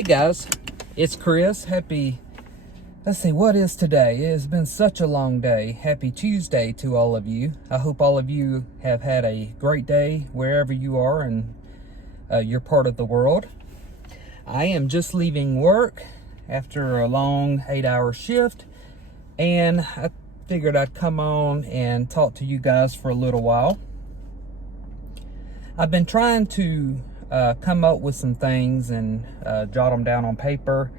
Hey guys, it's Chris. Let's see, what is today? It has been such a long day. Happy Tuesday to all of you. I hope all of you have had a great day wherever you are in your part of the world. I am just leaving work after a long 8-hour shift, and I figured I'd come on and talk to you guys for a little while. I've been trying to come up with some things and jot them down on paper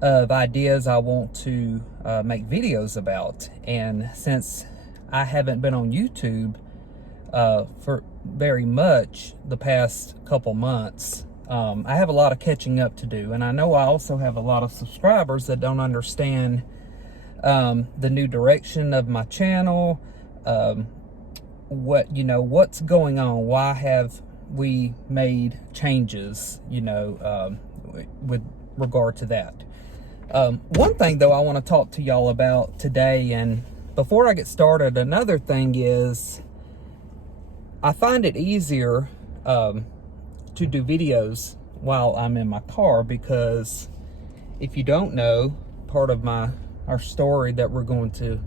of ideas I want to make videos about. And since I haven't been on YouTube for very much the past couple months, I have a lot of catching up to do. And I know I also have a lot of subscribers that don't understand the new direction of my channel, what's going on, why have we made changes, with regard to that. One thing though I want to talk to y'all about today, and before I get started, another thing is I find it easier to do videos while I'm in my car, because if you don't know, part of our story that we're going to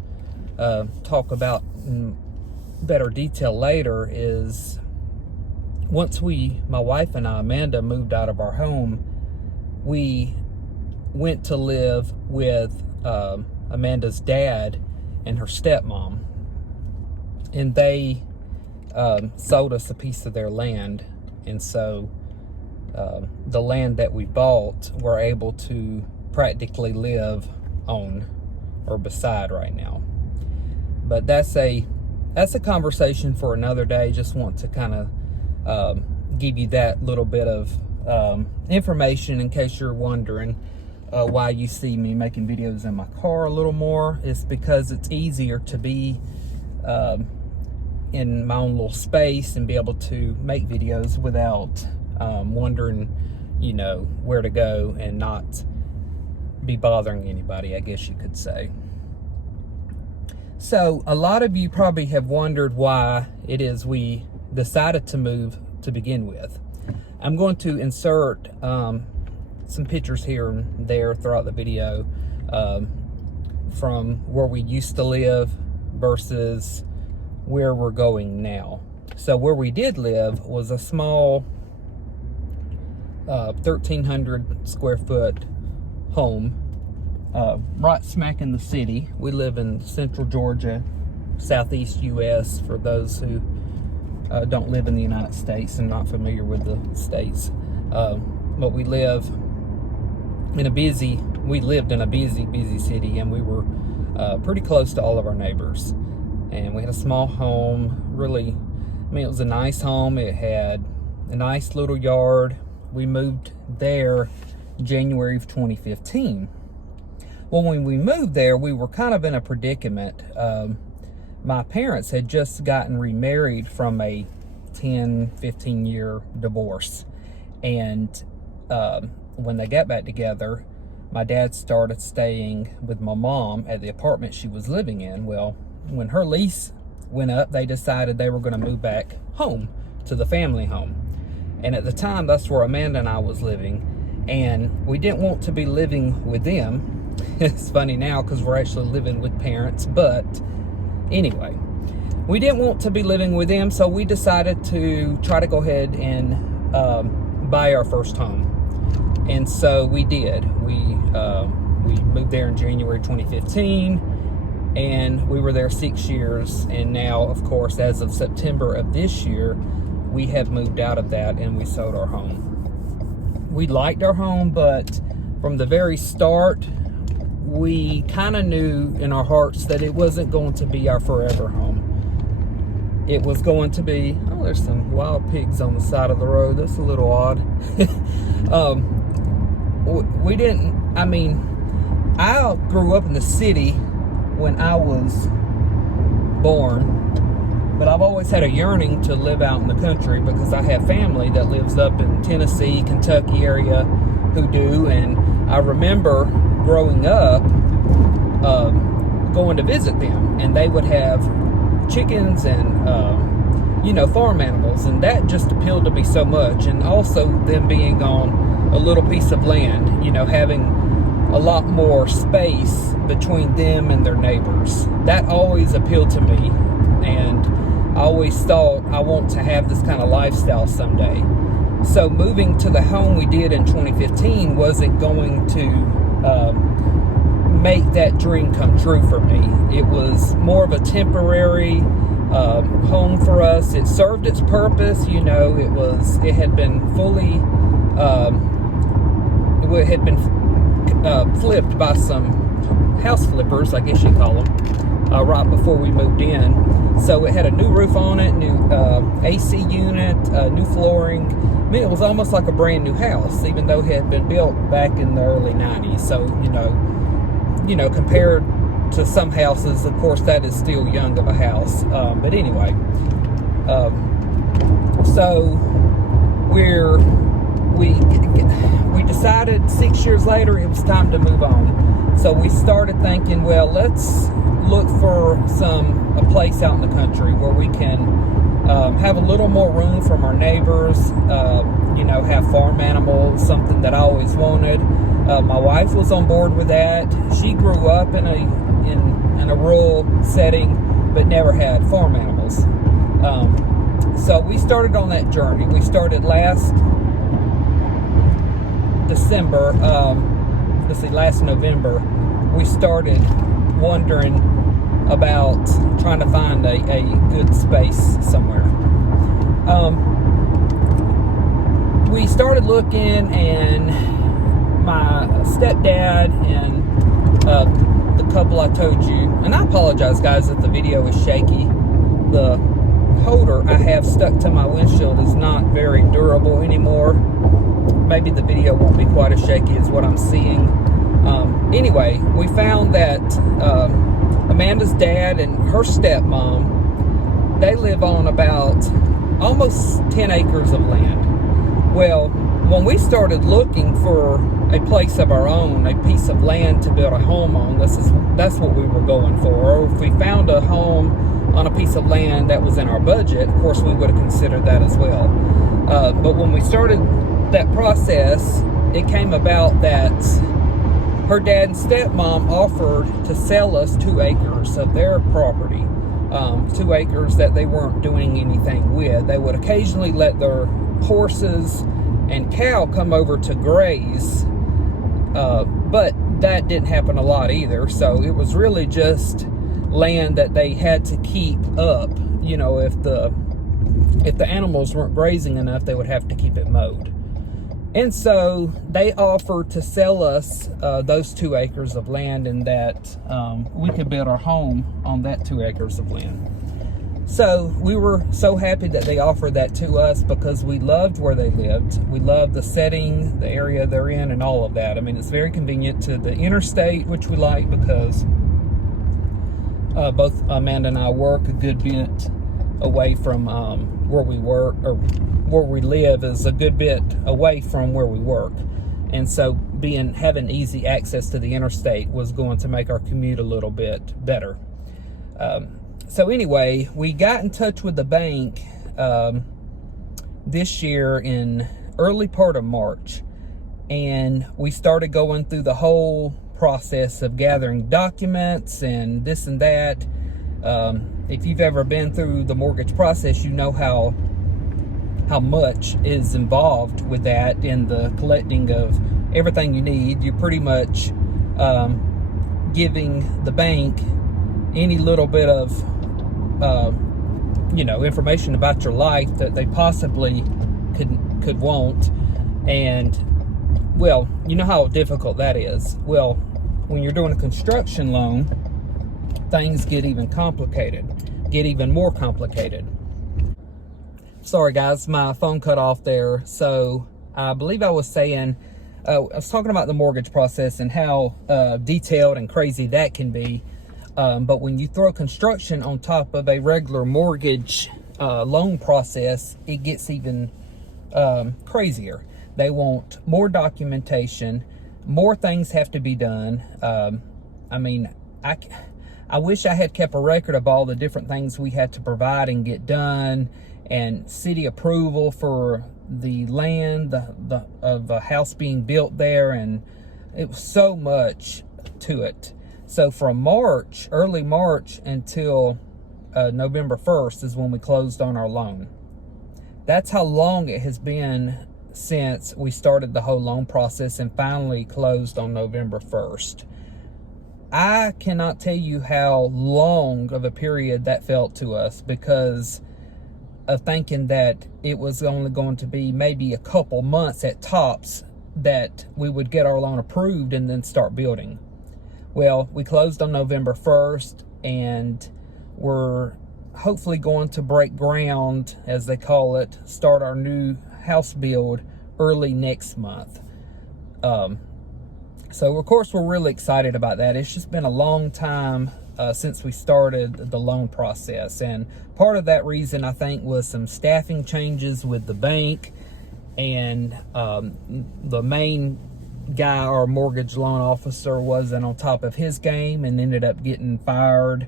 talk about in better detail later is once my wife and I, Amanda, moved out of our home, we went to live with Amanda's dad and her stepmom, and they sold us a piece of their land. And so the land that we bought, we're able to practically live on or beside right now. But that's a conversation for another day. Just want to kind of give you that little bit of information in case you're wondering why you see me making videos in my car a little more. It's because it's easier to be in my own little space and be able to make videos without wondering, where to go and not be bothering anybody, I guess you could say. So a lot of you probably have wondered why it is we decided to move to begin with. I'm going to insert some pictures here and there throughout the video from where we used to live versus where we're going now. So where we did live was a small 1,300 square foot home right smack in the city. We live in central Georgia, southeast U.S. for those who don't live in the United States and not familiar with the states. But we lived in a busy city, and we were pretty close to all of our neighbors. And we had a small home, it was a nice home. It had a nice little yard. We moved there January of 2015. Well, when we moved there, we were kind of in a predicament. My parents had just gotten remarried from a 10-15 year divorce. And when they got back together, my dad started staying with my mom at the apartment she was living in. Well, when her lease went up, they decided they were going to move back home to the family home. And at the time, that's where Amanda and I was living. And we didn't want to be living with them. It's funny now because we're actually living with parents, but anyway, we didn't want to be living with them, so we decided to try to go ahead and buy our first home. And so we did. We moved there in January 2015, and we were there 6 years. And now, of course, as of September of this year, we have moved out of that and we sold our home. We liked our home, but from the very start, we kind of knew in our hearts that it wasn't going to be our forever home. It was going to be, there's some wild pigs on the side of the road. That's a little odd. I grew up in the city when I was born, but I've always had a yearning to live out in the country because I have family that lives up in Tennessee, Kentucky area who do. And I remember growing up going to visit them, and they would have chickens and farm animals, and that just appealed to me so much. And also them being on a little piece of land, you know, having a lot more space between them and their neighbors. That always appealed to me, and I always thought I want to have this kind of lifestyle someday. So moving to the home we did in 2015 wasn't going to make that dream come true for me. It was more of a temporary home for us. It served its purpose, you know. It had been fully it had been flipped by some house flippers, I guess you call them, right before we moved in. So it had a new roof on it, new AC unit, new flooring. I mean, it was almost like a brand new house, even though it had been built back in the early 90s. So, you know, compared to some houses, of course, that is still young of a house. But anyway, so we decided 6 years later it was time to move on. So we started thinking, well, let's look for a place out in the country where we can have a little more room from our neighbors, you know, have farm animals, something that I always wanted. My wife was on board with that. She grew up in a rural setting, but never had farm animals. So we started on that journey. We started last December, last November, we started wondering about trying to find a good space somewhere. We started looking, and my stepdad and the couple I told you, and I apologize guys if the video is shaky. The holder I have stuck to my windshield is not very durable anymore. Maybe the video won't be quite as shaky as what I'm seeing. Anyway, we found that Amanda's dad and her stepmom, they live on about almost 10 acres of land. Well, when we started looking for a place of our own, a piece of land to build a home on, that's what we were going for. Or if we found a home on a piece of land that was in our budget, of course we would have considered that as well. But when we started that process, it came about that her dad and stepmom offered to sell us 2 acres of their property, 2 acres that they weren't doing anything with. They would occasionally let their horses and cow come over to graze, but that didn't happen a lot either. So it was really just land that they had to keep up. You know, if the animals weren't grazing enough, they would have to keep it mowed. And so they offered to sell us those 2 acres of land, and that we could build our home on that 2 acres of land. So we were so happy that they offered that to us, because we loved where they lived. We loved the setting, the area they're in, and all of that. I mean, it's very convenient to the interstate, which we like because both Amanda and I work a good bit away from where we work, or where we live is a good bit away from where we work. And so having easy access to the interstate was going to make our commute a little bit better. So anyway, we got in touch with the bank this year in early part of March, and we started going through the whole process of gathering documents and this and that. If you've ever been through the mortgage process, you know how much is involved with that in the collecting of everything you need. You're pretty much giving the bank any little bit of information about your life that they possibly could want. And well, you know how difficult that is. Well, when you're doing a construction loan, things get even more complicated. Sorry guys, my phone cut off there. So I believe I was saying, I was talking about the mortgage process and how detailed and crazy that can be. But when you throw construction on top of a regular mortgage loan process, it gets even crazier. They want more documentation, more things have to be done. I mean, I wish I had kept a record of all the different things we had to provide and get done, and city approval for the land, of a house being built there, and it was so much to it. So from March, early March, until November 1st is when we closed on our loan. That's how long it has been since we started the whole loan process and finally closed on November 1st. I cannot tell you how long of a period that felt to us, because of thinking that it was only going to be maybe a couple months at tops that we would get our loan approved and then start building. Well, we closed on November 1st, and we're hopefully going to break ground, as they call it, start our new house build early next month. So of course we're really excited about that. It's just been a long time since we started the loan process, and part of that reason, I think, was some staffing changes with the bank, and the main guy, our mortgage loan officer, wasn't on top of his game and ended up getting fired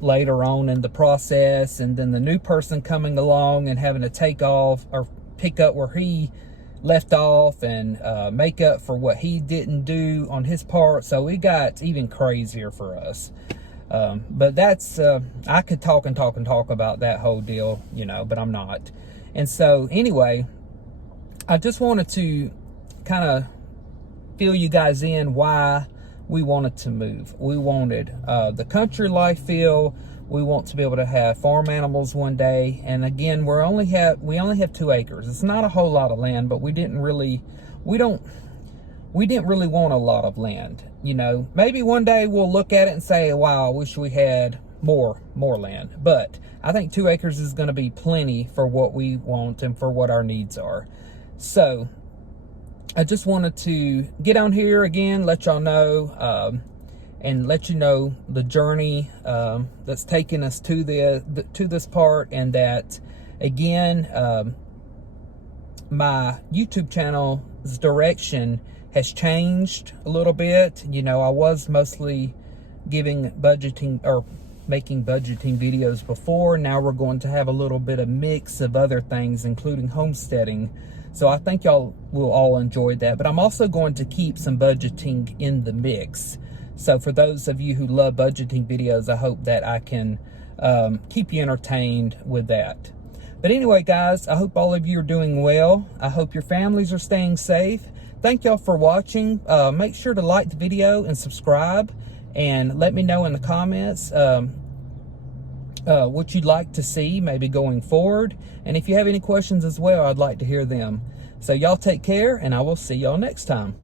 later on in the process, and then the new person coming along and having to take off or pick up where he left off and make up for what he didn't do on his part. So it got even crazier for us. But that's, I could talk and talk and talk about that whole deal, you know, but I'm not. And so anyway, I just wanted to kind of fill you guys in why we wanted to move. We wanted the country life feel. We want to be able to have farm animals one day. And again, we only have 2 acres. It's not a whole lot of land, but we didn't really want a lot of land. You know, maybe one day we'll look at it and say, wow, I wish we had more land. But I think 2 acres is going to be plenty for what we want and for what our needs are. So I just wanted to get on here again, let y'all know, and let you know the journey that's taken us to this part, and that, again, my YouTube channel's direction has changed a little bit. You know, I was mostly making budgeting videos before. Now we're going to have a little bit of mix of other things, including homesteading. So I think y'all will all enjoy that. But I'm also going to keep some budgeting in the mix. So for those of you who love budgeting videos, I hope that I can keep you entertained with that. But anyway, guys, I hope all of you are doing well. I hope your families are staying safe. Thank y'all for watching. Make sure to like the video and subscribe. And let me know in the comments what you'd like to see maybe going forward. And if you have any questions as well, I'd like to hear them. So y'all take care, and I will see y'all next time.